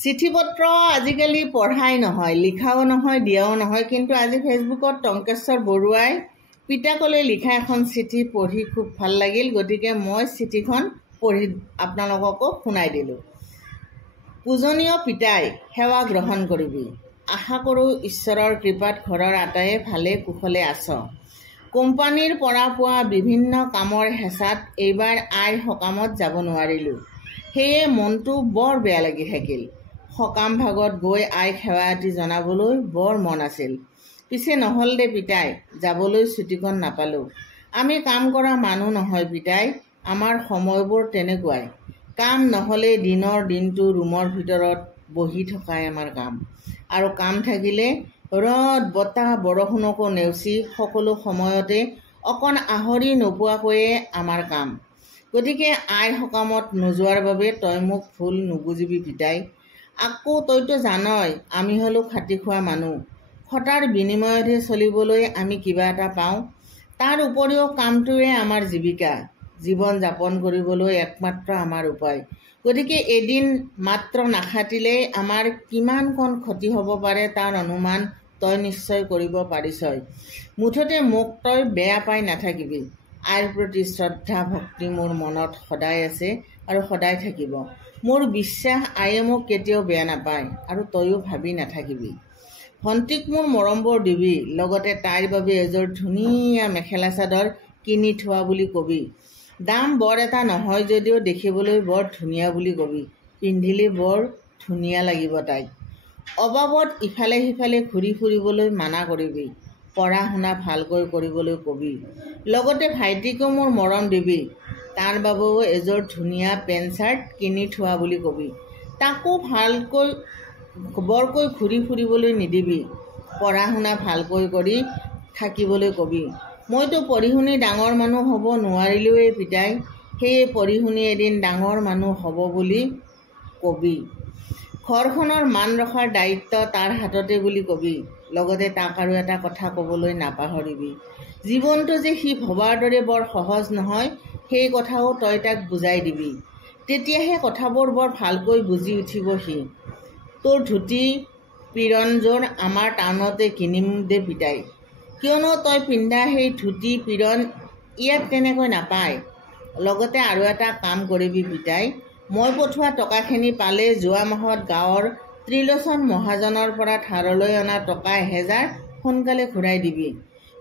চিঠি পত্ৰ আজিকালি পঢ়াই নহয়, লিখাও নহয়, দিয়াও নহয়। কিন্তু আজি ফেচবুকত টংকেশ্বৰ বৰুৱাই পিতাকলৈ লিখা এখন চিঠি পঢ়ি খুব ভাল লাগিল। গতিকে মই চিঠিখন পঢ়ি আপোনালোককো শুনাই দিলোঁ। পূজনীয় পিতাই, সেৱা গ্ৰহণ কৰিবি। আশা কৰোঁ ঈশ্বৰৰ কৃপাত ঘৰৰ আটায়ে ভালে কুশলে আছ। কোম্পানীৰ পৰা পোৱা বিভিন্ন কামৰ হেঁচাত এইবাৰ আইৰ সকামত যাব নোৱাৰিলোঁ। সেয়ে মনটো বৰ বেয়া লাগি থাকিল। সকাম ভাগত গৈ আইক সেৱা এটি জনাবলৈ বৰ মন আছিল। পিছে নহ'ল দে পিতাই, যাবলৈ ছুটিখন নাপালোঁ। আমি কাম কৰা মানুহ নহয় পিতাই, আমাৰ সময়বোৰ তেনেকুৱাই। কাম নহ'লে দিনৰ দিনটো ৰুমৰ ভিতৰত বহি থকাই আমাৰ কাম। আৰু কাম থাকিলে ৰ'দ বতাহ বৰষুণকো নেওচি সকলো সময়তে অকণ আহৰি নোপোৱাকৈয়ে আমাৰ কাম। গতিকে আইৰ সকামত নোযোৱাৰ বাবে তই মোক ভুল নুবুজিবি পিতাই। আকৌ তইতো জানই আমি হ'লো খাটি খোৱা মানুহ। খটাৰ বিনিময়তহে চলিবলৈ আমি কিবা এটা পাওঁ। তাৰ উপৰিও কামটোৱে আমাৰ জীৱিকা, জীৱন যাপন কৰিবলৈ একমাত্ৰ আমাৰ উপায়। গতিকে এদিন মাত্ৰ নাখাটিলেই আমাৰ কিমান কণ ক্ষতি হ'ব পাৰে তাৰ অনুমান তই নিশ্চয় কৰিব পাৰিছই। মুঠতে মোক তই বেয়া পাই নাথাকিবি। আইৰ প্ৰতি শ্ৰদ্ধা ভক্তি মোৰ মনত সদায় আছে আৰু সদায় থাকিব। মোৰ বিশ্বাস আইয়ে মোক কেতিয়াও বেয়া নাপায় আৰু তয়ো ভাবি নাথাকিবি। ভণ্টিক মোৰ মৰমবোৰ দিবি। লগতে তাইৰ বাবে এযোৰ ধুনীয়া মেখেলা চাদৰ কিনি থোৱা বুলি কবি। দাম বৰ এটা নহয় যদিও দেখিবলৈ বৰ ধুনীয়া বুলি কবি। পিন্ধিলে বৰ ধুনীয়া লাগিব তাইক। অবাবত ইফালে সিফালে ঘূৰি ফুৰিবলৈ মানা কৰিবি। পঢ়া শুনা ভালকৈ কৰিবলৈ কবি। লগতে ভাইটিকো মোৰ মৰম দিবি। তাৰ বাবেও এযোৰ ধুনীয়া পেণ্ট চাৰ্ট কিনি থোৱা বুলি কবি। তাকো বৰকৈ ঘূৰি ফুৰিবলৈ নিদিবি। পঢ়া শুনা ভালকৈ কৰি থাকিবলৈ কবি। মইতো পঢ়ি শুনি ডাঙৰ মানুহ হ'ব নোৱাৰিলোৱেই পিতাই। সেয়ে পঢ়ি শুনি এদিন ডাঙৰ মানুহ হ'ব বুলি কবি। ঘৰখনৰ মান ৰখাৰ দায়িত্ব তাৰ হাততে বুলি কবি। লগতে তাক আৰু এটা কথা ক'বলৈ নাপাহৰিবি। জীৱনটো যে সি ভবাৰ দৰে বৰ সহজ নহয়, সেই কথাও তই তাক বুজাই দিবি। তেতিয়াহে কথাবোৰ বৰ ভালকৈ বুজি উঠিব সি। তোৰ ধুতি পিৰণযোৰ আমাৰ টাউনতে কিনিম দে পিতাই। কিয়নো তই পিন্ধা সেই ধুতি পিৰণ ইয়াত তেনেকৈ নাপায়। লগতে আৰু এটা কাম কৰিবি পিতাই। মই পঠোৱা টকাখিনি পালে যোৱা মাহত গাঁৱৰ ত্ৰিলোচন মহাজনৰ পৰা ধাৰলৈ অনা টকা 1000 সোনকালে ঘূৰাই দিবি।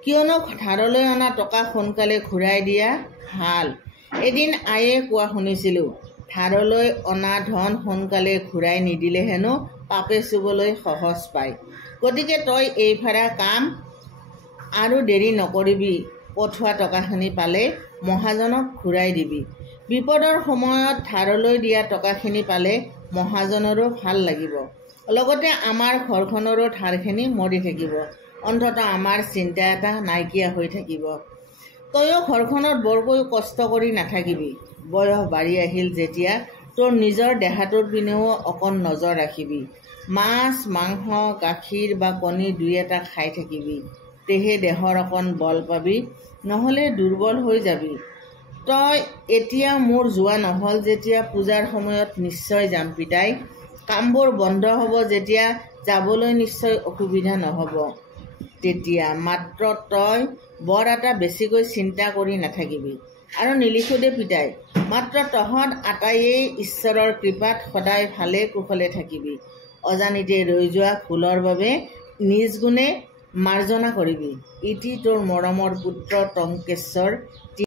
কিয়নো ধাৰলৈ অনা টকা সোনকালে ঘূৰাই দিয়া ভাল। এদিন আইয়ে কোৱা শুনিছিলোঁ, ধাৰলৈ অনা ধন সোনকালে ঘূৰাই নিদিলে হেনো পাপে চুবলৈ সহজ পায়। গতিকে তই এইফাৰা কাম আৰু দেৰি নকৰিবি। পঠোৱা টকাখিনি পালে মহাজনক ঘূৰাই দিবি। বিপদৰ সময়ত ধাৰলৈ দিয়া টকাখিনি পালে মহাজনৰো ভাল লাগিব। লগতে আমাৰ ঘৰখনৰো ধাৰখিনি মৰি থাকিব। অন্ততঃ আমাৰ চিন্তা এটা নাইকিয়া হৈ থাকিব। তয়ো ঘৰখনত বৰকৈ কষ্ট কৰি নাথাকিবি। বয়স বাঢ়ি আহিল যেতিয়া তোৰ নিজৰ দেহাটোৰ পিনেও অকণ নজৰ ৰাখিবি। মাছ মাংস গাখীৰ বা কণী দুই এটা খাই থাকিবি। তেহে দেহৰ অকণ বল পাবি, নহ'লে দুৰ্বল হৈ যাবি। তই এতিয়া মোৰ যোৱা নহ'ল যেতিয়া পূজাৰ সময়ত নিশ্চয় যাম পিতাই। কামবোৰ বন্ধ হ'ব যেতিয়া যাবলৈ নিশ্চয় অসুবিধা নহ'ব। তেতিয়া মাত্ৰ তই বৰ এটা বেছিকৈ চিন্তা কৰি নাথাকিবি। আৰু নিলিখো দে পিতাই। মাত্ৰ তহঁত আটাইয়েই ঈশ্বৰৰ কৃপাত সদায় ভালে কুশলে থাকিবি। অজানিতে ৰৈ যোৱা ভুলৰ বাবে নিজ গুণে মাৰ্জনা কৰিবি। ইতি তোৰ মৰমৰ পুত্ৰ টংকেশ্বৰ।